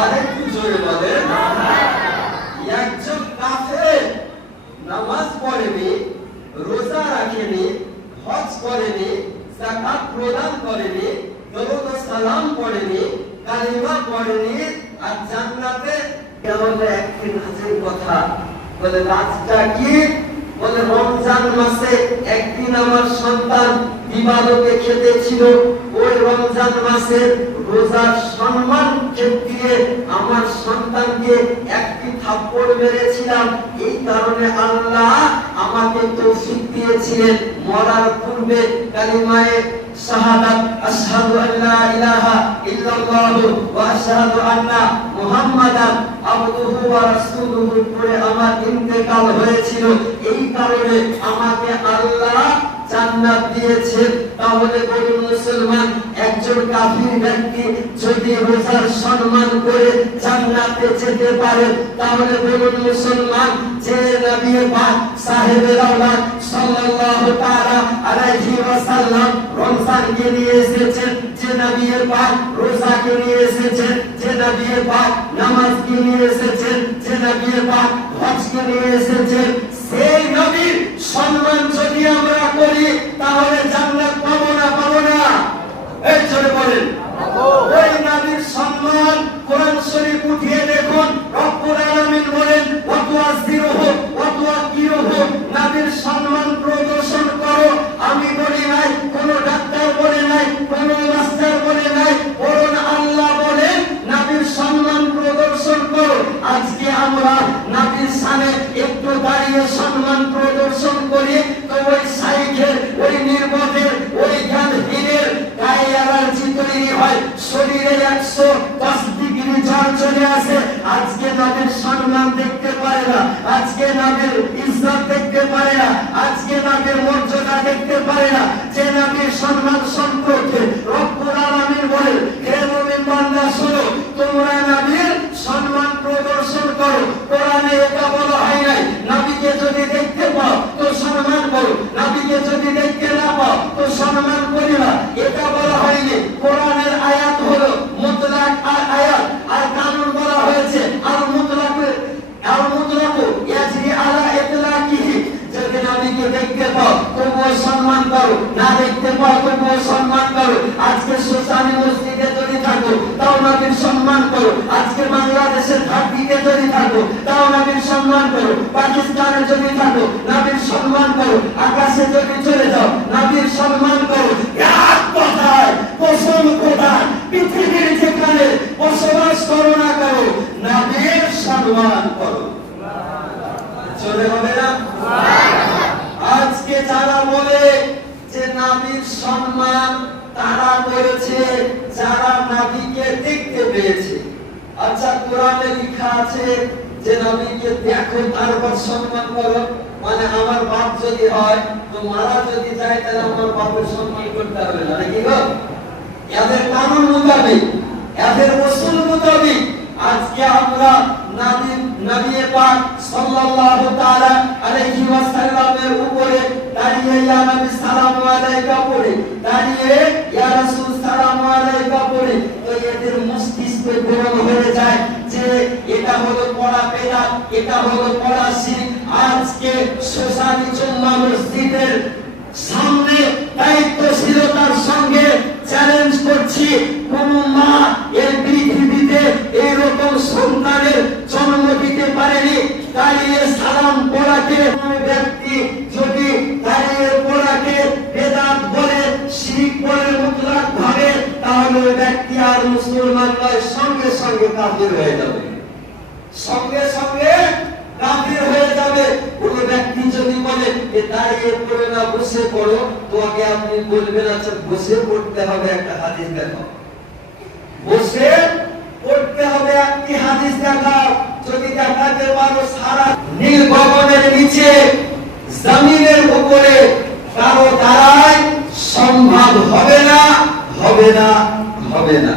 আরেকটু জোরে বলেন। একজন কাফের নামাজ পড়েনি, রোজা রাখেনি, হজ করেনি, যাকাত প্রদান করেনি, দরুদ ও সালাম পড়েনি, কালিমা পড়েনি, আর জান্নাতে কেমন একদিন হাজির কথা বলে রাতটা কি? বলে রমজান মাসে একদিন আমার সন্তান ইবাদতে খেতেছিল, ওই রমজান মাসের রোজার সম্মান দিয়ে আমার সন্তানকে একটি থাপ্পড় মেরেছিলাম। এই কারণে আল্লাহ আমাকে তৌফিক দিয়েছিলেন মরার পূর্বে কালিমায়ে শাহাদাত আশহাদু আল্লা ইলাহা ইল্লাল্লাহ ওয়া আশহাদু আন্না মুহাম্মাদান আবদুহু ওয়া রাসূলুহু পড়ে আমার ইন্তেকাল হয়েছিল। এই কারণে আমাকে আল্লাহ জান্নাত দিয়েছেন। তাহলে বলুন মুসলমান, একজন কাফির ব্যক্তি যদি রোজার সম্মান করে জান্নাতে যেতে পারে, তাহলে বলুন মুসলমান, যে নবী পাক সাহেবে আওলাদ সাল্লাল্লাহু তাআলা আলাইহি ওয়াসাল্লাম রমজানকে নিয়ে এসেছেন, যে নবী পাক রোজাকে নিয়ে এসেছেন, যে নবী পাক নামাজকে নিয়ে এসেছেন, যে নবী পাক হজকে নিয়ে এসেছেন, সেই নবীর সম্মান যদি আমরা করি তাহলে জান্নাত পাবো না? পাবো না? এই জোরে বলেন। ওই নবীর সম্মান কোরআন শরীফ উঠিয়ে দেখুন, রব্বুল আলামিন বলেন ওয়া তুআযিরুহু ওয়া তুআক্কিরুহু, নবীর সম্মান প্রদর্শন করো। আমি বলি নাই, কোন ডাক্তার বলে নাই, কোন মাস্টার বলে নাই, বরং আল্লাহ বলেন নবীর সম্মান প্রদর্শন করো। আজকে আমরা নবীর সামনে একটু দাঁড়িয়ে সম্মান প্রদর্শন করি, তো ওই সাইকেল, ওই নির্বোধের, ওই জ্ঞানহীনের গায়ে অ্যালার্জি তৈরি হয়, শরীরে 110 ডিগ্রি জ্বর চলে আসে। আজকে নবীর সম্মান দেখতে পারে না, আজকে নবীর ইজ্জত দেখতে পারে না, আজকে নবীর মর্যাদা দেখতে পারে না। যে নবীর সম্মান সম্পর্কে রব্বুল আলামিন বলেন, হে মুমিন বান্দা শোনো, তোমরা নবীর সম্মান প্রদর্শন করো। কোরআনে এটা বলা হয় নাই নবীকে যদি দেখতে পাও তো সম্মান করো, নবীকে যদি দেখতে না পাও তো সম্মান করি না, এটা বলা হয়নি। কোরআনের আয়াত হলো মুতলাক আয়াত, আর কানুন বলা হয়েছে আর মুতলাকু ইয়াজরি আলা ইতলাকিহি। যদি নবীকে দেখতে পাও তবুও সম্মান করো, না দেখতে পাও তবুও সম্মান করো। আজকে সোসানি মসজিদে যদি থাকো তাও নবীর সম্মান করো, আজকে বাংলাদেশের ঢাকিতে যদি থাকো তাও নবীর সম্মান করো, পাকিস্তানে যদি থাকো নবীর সম্মান করো, আকাশে যদি চলে যাও নবীর সম্মান করো। এক কথায় কসম খোদার, পৃথিবীর যেখানে বসবাস করো না করো, নবীর সম্মান করো। চলে হবে না? আজকে যারা বলে যে নবীর সম্মান তারা করেছে যারা নবীকে দেখতে পেয়েছে। আচ্ছা, কোরআনে লেখা আছে যে নবীকে দেখো তারপর সম্মান করো, মানে আমার বাপ যদি হয় তো মারা যদি যায় তাহলে আমার বাপের সম্মান করতে হবে না, নাকি গো? এদের কানুন মোতাবেক, এদের উসুল মোতাবেক আজকে আমরা নবী পাক সাল্লাল্লাহু তাআলা আলাইহি ওয়াসাল্লামের উপরে দাঁড়িয়ে ইয়া নবী সালামু আলাইকা পড়ে, দাঁড়িয়ে ইয়া রাসূল সালামু আলাইকা পড়ে, তো এদের মস্তিষ্কে গরম হয়ে যায় যে এটা হলো পড়া বেদাত, এটা হলো পড়া শিরক। আজকে সোসানি জুম্মা মসজিদের সামনে দায়িত্বশীলতার সঙ্গে চ্যালেঞ্জ করছি, কোন মা এই পৃথিবীতে এইরকম সন্তানের জন্ম দিতে পারেনি। দাঁড়িয়ে সালাম পড়াকে ব্যক্তি যদি দাঁড়িয়ে পড়াকে বেদাত বলে, শিরক বলে মুতলাক ভাবে, তাহলে ওই ব্যক্তি আর মুসলমান নয়, সঙ্গে সঙ্গে কাফির হয়ে যাবে, সঙ্গে সঙ্গে কাফির হয়ে যাবে। কোন ব্যক্তি যদি বলে যে দাঁড়িয়ে পড়ে না বসে পড়ো, তো আগে আপনি বলবেন আচ্ছা বসে পড়তে হবে, একটা হাদিস দেখাও। বসে পড়তে হবে, একটি হাদিস দেখাও। যদি দেখাতে পারো সারা নীল গগনের নিচে জমিনের উপরে কারো দ্বারাই সম্ভব হবে না, হবে না, হবে না।